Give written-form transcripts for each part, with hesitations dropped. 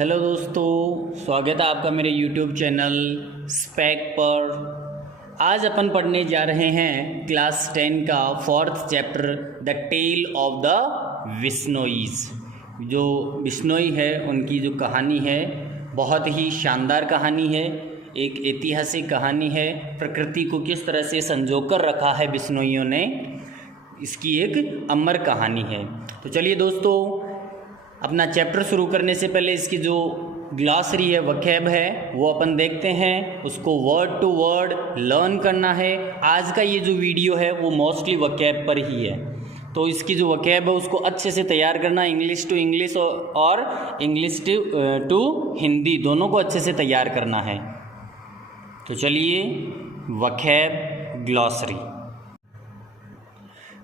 Hello दोस्तों, स्वागत है आपका मेरे YouTube चैनल स्पेक पर। आज अपन पढ़ने जा रहे हैं क्लास 10 का 4th chapter the tale of the Bishnois. जो बिश्नोई है उनकी जो कहानी है बहुत ही शानदार कहानी है, एक ऐतिहासिक कहानी है। प्रकृति को किस तरह से संजो कर रखा है बिश्नोइयों ने, इसकी एक अमर कहानी है। तो चलिए दोस्तों, अपना चैप्टर शुरू करने से पहले इसकी जो ग्लॉसरी है, वोकैब है, वो अपन देखते हैं। उसको वर्ड टू वर्ड लर्न करना है। आज का ये जो वीडियो है वो मोस्टली वोकैब पर ही है, तो इसकी जो वोकैब है उसको अच्छे से तैयार करना। इंग्लिश टू इंग्लिश और इंग्लिश टू हिंदी दोनों को अच्छे से तैयार करना है। तो चलिए, वोकैब ग्लॉसरी।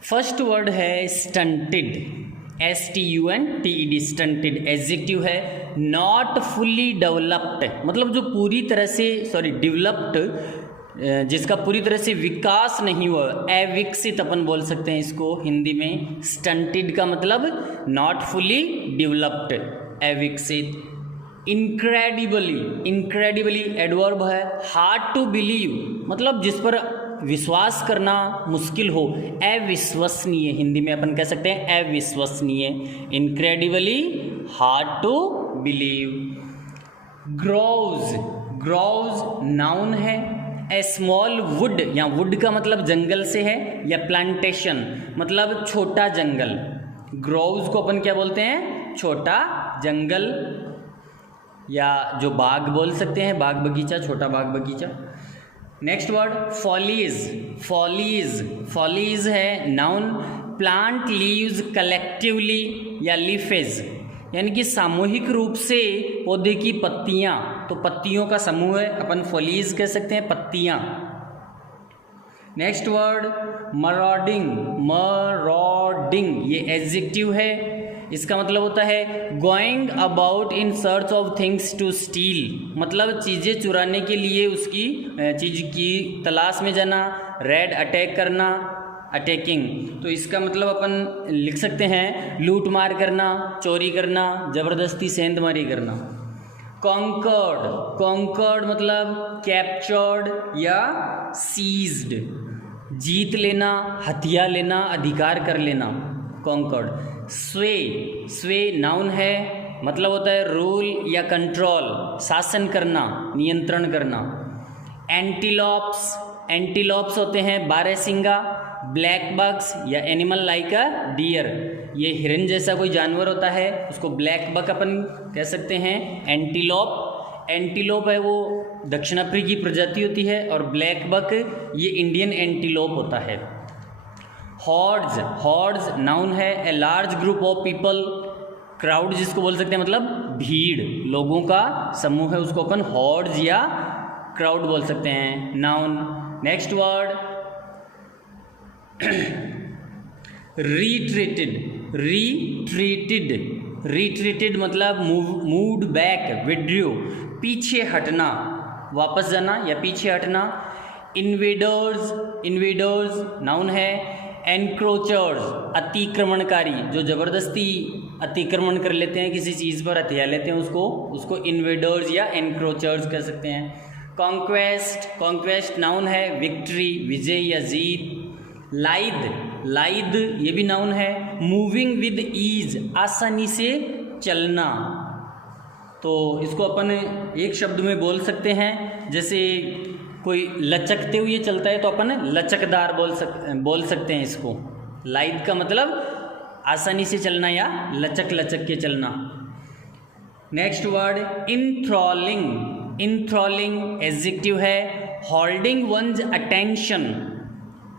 फर्स्ट वर्ड है स्टंटेड, STUNTED, स्टंटेड एडजेक्टिव है। नॉट फुल्ली डेवलप्ड मतलब जो पूरी तरह से डेवलप्ड, जिसका पूरी तरह से विकास नहीं हुआ, अविकसित अपन बोल सकते हैं इसको हिंदी में। स्टंटेड का मतलब नॉट फुल्ली डेवलप्ड, अविकसित। इनक्रेडिबली एडवर्ब है। हार्ड टू बिलीव मतलब जिस पर विश्वास करना मुश्किल हो, अविश्वसनीय हिंदी में अपन कह सकते हैं अविश्वसनीय। Incredibly hard to believe. Groves noun है। ए स्मॉल वुड, या वुड का मतलब जंगल से है, या प्लांटेशन मतलब छोटा जंगल। ग्रोव्स को अपन क्या बोलते हैं? छोटा जंगल, या जो बाग बोल सकते हैं, बाग बगीचा, छोटा बाग बगीचा। नेक्स्ट वर्ड फॉलीज है नाउन। प्लांट लीव्स कलेक्टिवली या लीफेज, यानी कि सामूहिक रूप से पौधे की पत्तियां, तो पत्तियों का समूह है, अपन फॉलीज कह सकते हैं, पत्तियां। नेक्स्ट वर्ड मरॉडिंग, ये एडजेक्टिव है। इसका मतलब होता है going about in search of things to steal, मतलब चीज़ें चुराने के लिए उसकी चीज़ की तलाश में जाना। रेड अटैक करना, अटैकिंग, तो इसका मतलब अपन लिख सकते हैं लूट मार करना, चोरी करना, ज़बरदस्ती सेंधमारी करना। कॉन्कर्ड मतलब कैप्चर्ड या सीज्ड, जीत लेना, हथिया लेना, अधिकार कर लेना, कॉन्कर्ड। स्वे नाउन है, मतलब होता है रूल या कंट्रोल, शासन करना, नियंत्रण करना। एंटीलोप्स होते हैं बारहसिंगा। ब्लैक बक्स या एनिमल लाइक अ डियर, ये हिरन जैसा कोई जानवर होता है, उसको ब्लैक बक अपन कह सकते हैं। एंटीलोप है वो दक्षिण अफ्रीकी प्रजाति होती है, और ब्लैक बक ये इंडियन एंटीलोप होता है। हॉर्ड्स नाउन है। A large group of people, crowd जिसको बोल सकते हैं, मतलब भीड़, लोगों का समूह है, उसको अपन हॉर्ड्स या क्राउड बोल सकते हैं, नाउन। नेक्स्ट वर्ड रिट्रीटेड मतलब मूव्ड बैक, विड्रू, पीछे हटना, वापस जाना या पीछे हटना। इन्वेडर्स नाउन है। एनक्रोचर्स अतिक्रमणकारी, जो ज़बरदस्ती अतिक्रमण कर लेते हैं, किसी चीज़ पर हथिया लेते हैं, उसको इन्वेडर्स या एनक्रोचर्स कह सकते हैं। कॉन्क्वेस्ट नाउन है। विक्ट्री, विजय या जीत। लाइद ये भी नाउन है। मूविंग विद ईज, आसानी से चलना, तो इसको अपन एक शब्द में बोल सकते हैं। जैसे कोई लचकते हुए चलता है तो अपन लचकदार बोल सकते हैं इसको। लाइद का मतलब आसानी से चलना या लचक के चलना। नेक्स्ट वर्ड इंथ्रॉलिंग एडजेक्टिव है। होल्डिंग वंस अटेंशन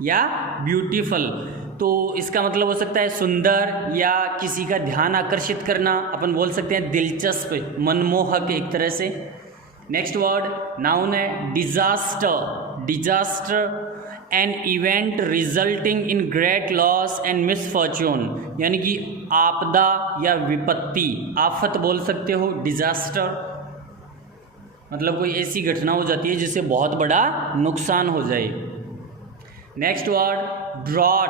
या ब्यूटीफुल, तो इसका मतलब हो सकता है सुंदर या किसी का ध्यान आकर्षित करना, अपन बोल सकते हैं दिलचस्प, मनमोहक एक तरह से। नेक्स्ट वर्ड नाउन है। Disaster an event resulting in great loss and misfortune, यानी कि आपदा या विपत्ति, आफत बोल सकते हो। डिजास्टर मतलब कोई ऐसी घटना हो जाती है जिससे बहुत बड़ा नुकसान हो जाए। Next word drought,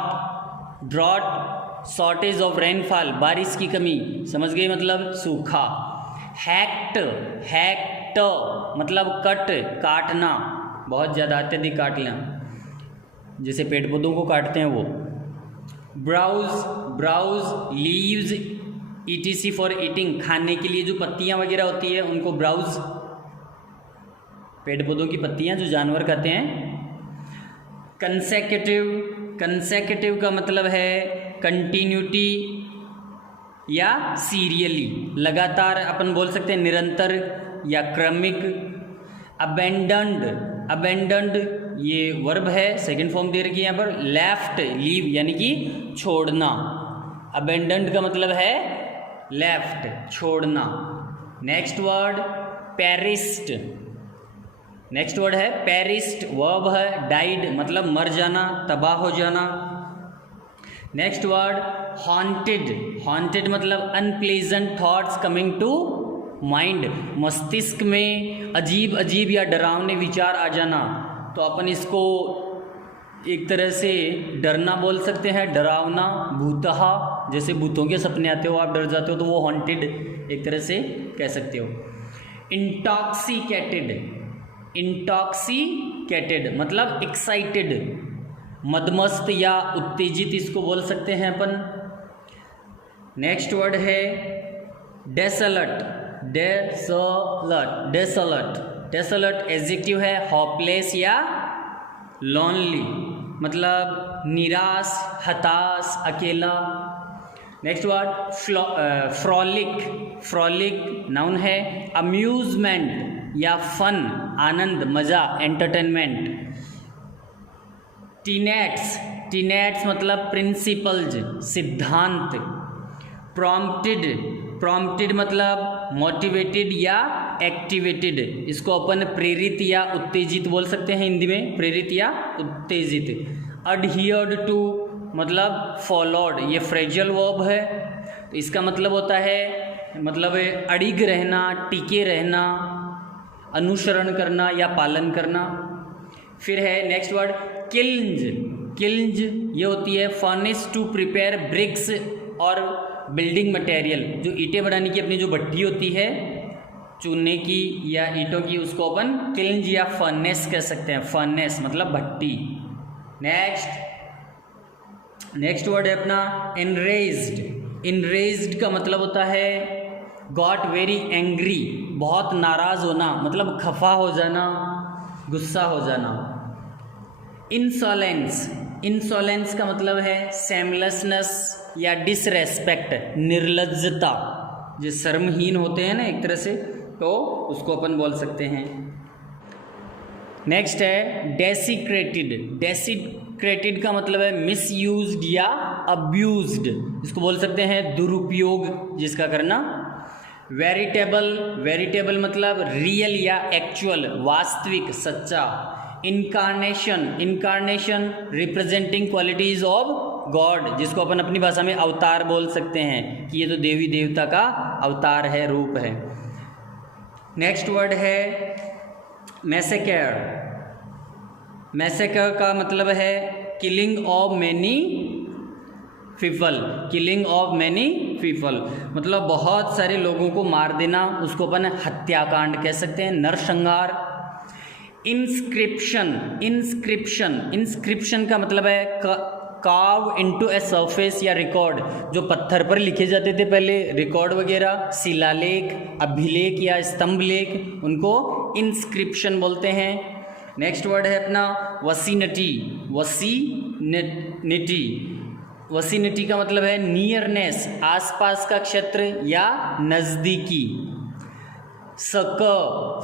shortage of rainfall, बारिश की कमी, समझ गए, मतलब सूखा। हैक्ट, हैक्ट मतलब कट, काटना, बहुत ज़्यादा अत्यधिक काट लेना, जैसे पेड़ पौधों को काटते हैं वो। Browse, browse leaves ETC for eating, खाने के लिए जो पत्तियां वगैरह होती है उनको ब्राउज, पेड़ पौधों की पत्तियां जो जानवर खाते हैं। कंसेक्यूटिव, कंसेक्यूटिव का मतलब है कंटिन्यूटी या सीरियली, लगातार अपन बोल सकते हैं निरंतर या क्रमिक। अबेंडन्ड, अबेंडन्ड ये वर्ब है, सेकंड फॉर्म दे रखी है यहाँ पर। लेफ्ट, लीव यानी कि छोड़ना, अबेंडन्ड का मतलब है लेफ्ट, छोड़ना। नेक्स्ट वर्ड पेरिस्ट, नेक्स्ट वर्ड है पेरिस्ट, वर्ब है डाइड मतलब मर जाना, तबाह हो जाना। नेक्स्ट वर्ड हॉन्टेड, हॉन्टेड मतलब unpleasant thoughts coming to mind, मस्तिष्क में अजीब अजीब या डरावने विचार आ जाना, तो अपन इसको एक तरह से डरना बोल सकते हैं, डरावना। भूतहा, जैसे भूतों के सपने आते हो आप डर जाते हो, तो वो हॉन्टेड एक तरह से कह सकते हो। इंटॉक्सिकेटेड, इंटॉक्सिकेटेड मतलब एक्साइटेड, मदमस्त या उत्तेजित इसको बोल सकते हैं अपन। नेक्स्ट वर्ड है डेसलट, डेसलट, डेसलट, डेसलट एडजेक्टिव है, होपलेस या लॉनली मतलब निराश, हताश, अकेला। Next word frolic, frolic noun है, अम्यूजमेंट या फन, आनंद, मजा, एंटरटेनमेंट। टीनेट्स, टीनेट्स मतलब प्रिंसिपल्स, सिद्धांत। प्रॉम्प्टेड, प्रॉम्प्टेड मतलब मोटिवेटेड या एक्टिवेटेड, इसको अपन प्रेरित या उत्तेजित बोल सकते हैं हिंदी में, प्रेरित या उत्तेजित। अडहियर्ड टू मतलब फॉलोड, ये फ्रेजल वर्ब है, तो इसका मतलब होता है मतलब अड़िग रहना, टिके रहना, अनुसरण करना या पालन करना। फिर है नेक्स्ट वर्ड किल्ज, किल्ज ये होती है फर्नेस टू प्रिपेयर ब्रिक्स और बिल्डिंग मटेरियल, जो ईंटें बनाने की अपनी जो भट्टी होती है चूने की या ईंटों की, उसको अपन किल्ज या फर्नेस कह सकते हैं, फर्नेस मतलब भट्टी। नेक्स्ट, नेक्स्ट वर्ड है अपना एनरेज्ड, एनरेज्ड का मतलब होता है गॉट वेरी एंग्री, बहुत नाराज होना मतलब खफा हो जाना, गुस्सा हो जाना। इंसोलेंस, इंसोलेंस का मतलब है सेमलेसनेस या डिसरेस्पेक्ट, निर्लज्जता, जो शर्महीन होते हैं ना एक तरह से, तो उसको अपन बोल सकते हैं। नेक्स्ट है डेसिक्रेटेड, डेसिक्रेटेड का मतलब है मिसयूज्ड या अब्यूज्ड, इसको बोल सकते हैं दुरुपयोग जिसका करना। वेरिटेबल, वेरिटेबल मतलब रियल या एक्चुअल, वास्तविक, सच्चा। Incarnation, incarnation representing qualities of God, जिसको अपन अपनी भाषा में अवतार बोल सकते हैं कि ये तो देवी देवता का अवतार है, रूप है। नेक्स्ट वर्ड है मैसेकर, मैसेकर का मतलब है killing of many people, killing of many people मतलब बहुत सारे लोगों को मार देना, उसको अपन हत्याकांड कह सकते हैं, नरसंहार। इंस्क्रिप्शन, इंस्क्रिप्शन, इंस्क्रिप्शन का मतलब है कार्व इनटू ए सरफेस या रिकॉर्ड, जो पत्थर पर लिखे जाते थे पहले रिकॉर्ड वगैरह, शिलालेख, अभिलेख या स्तंभ लेख, उनको इंस्क्रिप्शन बोलते हैं। नेक्स्ट वर्ड है अपना वसीनिटी, वसीनिटी, वसीनिटी का मतलब है नियरनेस, आसपास का क्षेत्र या नज़दीकी। सक,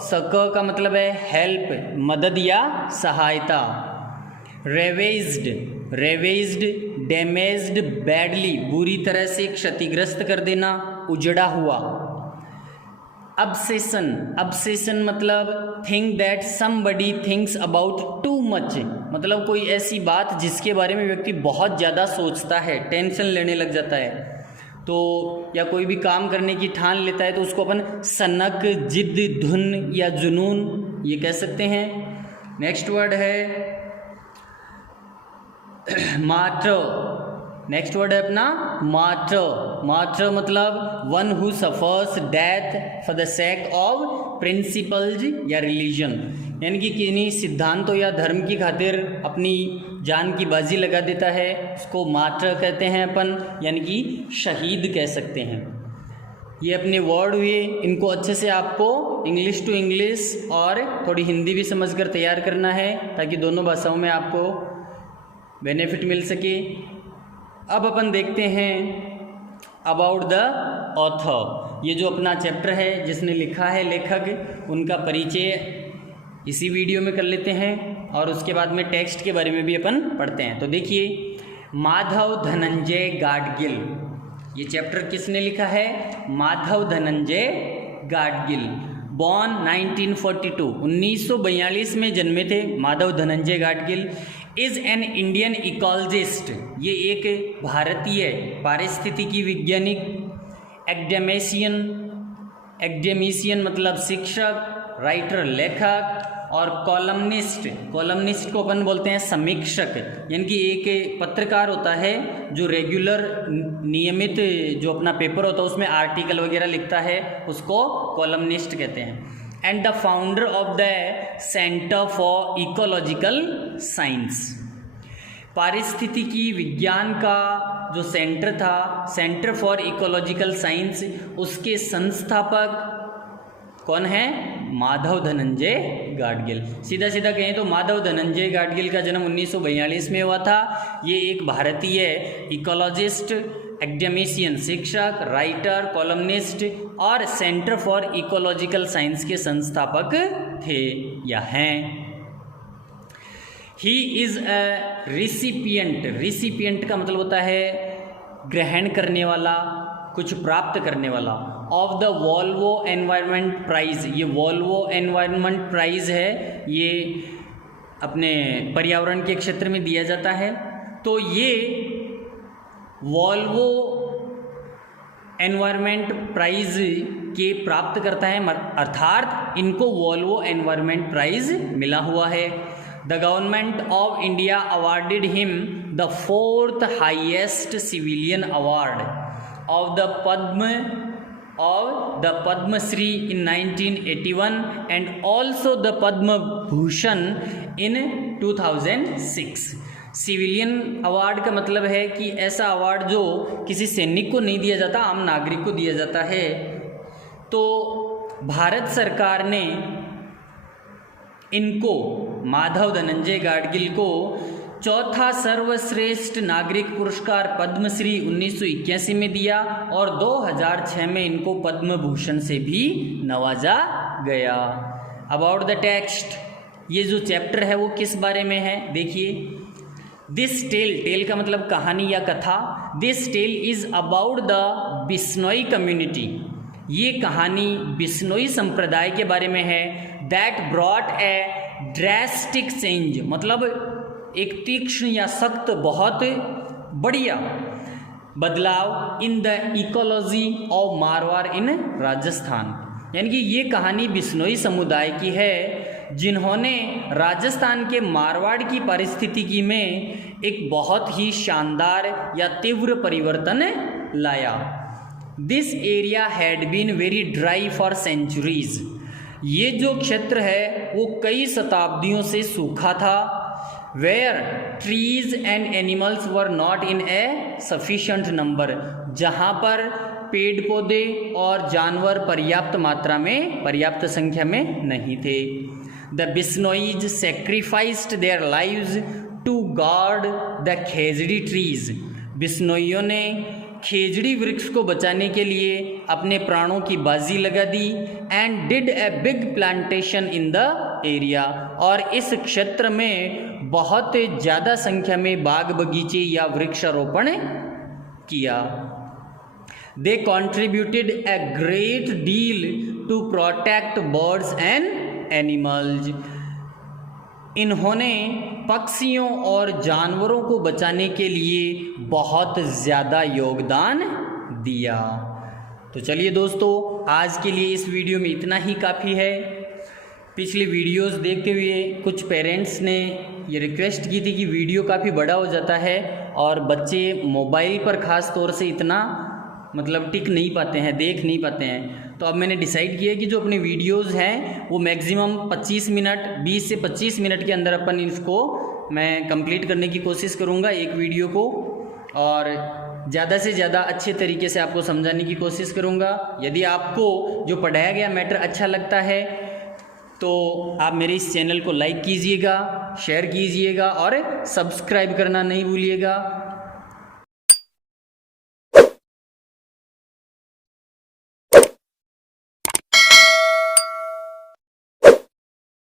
सक का मतलब है हेल्प, मदद या सहायता। रेवेज्ड, रेवेज्ड डैमेज्ड बैडली, बुरी तरह से क्षतिग्रस्त कर देना, उजड़ा हुआ। obsession, obsession मतलब think that somebody thinks about too much, मतलब कोई ऐसी बात जिसके बारे में व्यक्ति बहुत ज़्यादा सोचता है, टेंशन लेने लग जाता है, तो या कोई भी काम करने की ठान लेता है तो उसको अपन सनक, जिद, धुन या जुनून ये कह सकते हैं। नेक्स्ट वर्ड है मार्टर, नेक्स्ट वर्ड है अपना मार्टर, मार्टर मतलब one who suffers death for the sake of principles या रिलीजन, यानी कि किन्हीं सिद्धांतों या धर्म की खातिर अपनी जान की बाजी लगा देता है, उसको मार्टर कहते हैं अपन, यानी कि शहीद कह सकते हैं। ये अपने वर्ड हुए, इनको अच्छे से आपको इंग्लिश टू इंग्लिश और थोड़ी हिंदी भी समझकर तैयार करना है ताकि दोनों भाषाओं में आपको बेनिफिट मिल सके। अब अपन देखते हैं अबाउट द ऑथर। ये जो अपना चैप्टर है जिसने लिखा है लेखक, उनका परिचय इसी वीडियो में कर लेते हैं और उसके बाद में टेक्स्ट के बारे में भी अपन पढ़ते हैं। तो देखिए, माधव धनंजय गाडगिल, ये चैप्टर किसने लिखा है? माधव धनंजय गाडगिल। बॉर्न 1942, 1942 में जन्मे थे Madhav Dhananjay Gadgil. Is an Indian ecologist, ये एक भारतीय पारिस्थितिकी वैज्ञानिक, एकेडमिशियन मतलब शिक्षक, राइटर लेखक, और कॉलमनिस्ट को अपन बोलते हैं समीक्षक, यानी कि एक पत्रकार होता है जो रेगुलर नियमित जो अपना पेपर होता है उसमें आर्टिकल वगैरह लिखता है, उसको कॉलमनिस्ट कहते हैं। And the founder of the centre for ecological science, पारिस्थितिकी विज्ञान का जो सेंटर था, सेंटर फॉर इकोलॉजिकल साइंस, उसके संस्थापक कौन है? माधव धनंजय गाडगिल। सीधा सीधा कहें तो माधव धनंजय गाडगिल का जन्म 1942 में हुआ था। ये एक भारतीय इकोलॉजिस्ट, एकेडमिशियन शिक्षक, राइटर, कॉलमनिस्ट और सेंटर फॉर इकोलॉजिकल साइंस के संस्थापक थे या हैं। ही इज अ रिसिपिएंट का मतलब होता है ग्रहण करने वाला, कुछ प्राप्त करने वाला, of the Volvo environment prize. ये वोल्वो एनवायरनमेंट प्राइज है, ये अपने पर्यावरण के क्षेत्र में दिया जाता है। तो ये वोल्वो एनवायरनमेंट प्राइज के प्राप्त करता है, अर्थात इनको वोल्वो एनवायरनमेंट प्राइज मिला हुआ है। The government of India awarded him the 4th highest civilian award of the Padma Shri in 1981 and also the Padma Bhushan in 2006। Civilian award का मतलब है कि ऐसा अवार्ड जो किसी सैनिक को नहीं दिया जाता, आम नागरिक को दिया जाता है। तो भारत सरकार ने इनको, माधव धनंजय गाडगिल को, चौथा सर्वश्रेष्ठ नागरिक पुरस्कार पद्मश्री 1981 में दिया और 2006 में इनको पद्म भूषण से भी नवाजा गया। अबाउट द टेक्स्ट, ये जो चैप्टर है वो किस बारे में है? देखिए, दिस टेल का मतलब कहानी या कथा। This tale is about the Bishnoi community, ये कहानी बिश्नोई संप्रदाय के बारे में है। That brought a drastic change, मतलब एक तीक्ष्ण या सख्त, बहुत बढ़िया बदलाव, in the ecology of Marwar in Rajasthan. यानी कि ये कहानी बिश्नोई समुदाय की है जिन्होंने राजस्थान के मारवाड़ की परिस्थितिकी में एक बहुत ही शानदार या तीव्र परिवर्तन लाया। This area had been very dry for centuries, ये जो क्षेत्र है वो कई शताब्दियों से सूखा था। Where trees and animals were not in a sufficient number, जहाँ पर पेड़ पौधे और जानवर पर्याप्त मात्रा में, पर्याप्त संख्या में नहीं थे। The Bishnois sacrificed their lives to guard the khejri trees, बिश्नोइयों ने खेजड़ी वृक्ष को बचाने के लिए अपने प्राणों की बाजी लगा दी। And did a big plantation in the area, और इस क्षेत्र में बहुत ज़्यादा संख्या में बाग बगीचे या वृक्षारोपण किया। They contributed a great deal to protect birds and animals, इन्होंने पक्षियों और जानवरों को बचाने के लिए बहुत ज़्यादा योगदान दिया। तो चलिए दोस्तों, आज के लिए इस वीडियो में इतना ही काफ़ी है। पिछली वीडियोस देखते हुए कुछ पेरेंट्स ने ये रिक्वेस्ट की थी कि वीडियो काफ़ी बड़ा हो जाता है और बच्चे मोबाइल पर ख़ास तौर से इतना मतलब टिक नहीं पाते हैं, देख नहीं पाते हैं। तो अब मैंने डिसाइड किया कि जो अपने वीडियोस हैं वो मैक्सिमम 25 मिनट, 20 से 25 मिनट के अंदर अपन इसको मैं कंप्लीट करने की कोशिश करूँगा एक वीडियो को, और ज़्यादा से ज़्यादा अच्छे तरीके से आपको समझाने की कोशिश करूँगा। यदि आपको जो पढ़ाया गया मैटर अच्छा लगता है तो आप मेरे इस चैनल को लाइक कीजिएगा, शेयर कीजिएगा और सब्सक्राइब करना नहीं भूलिएगा।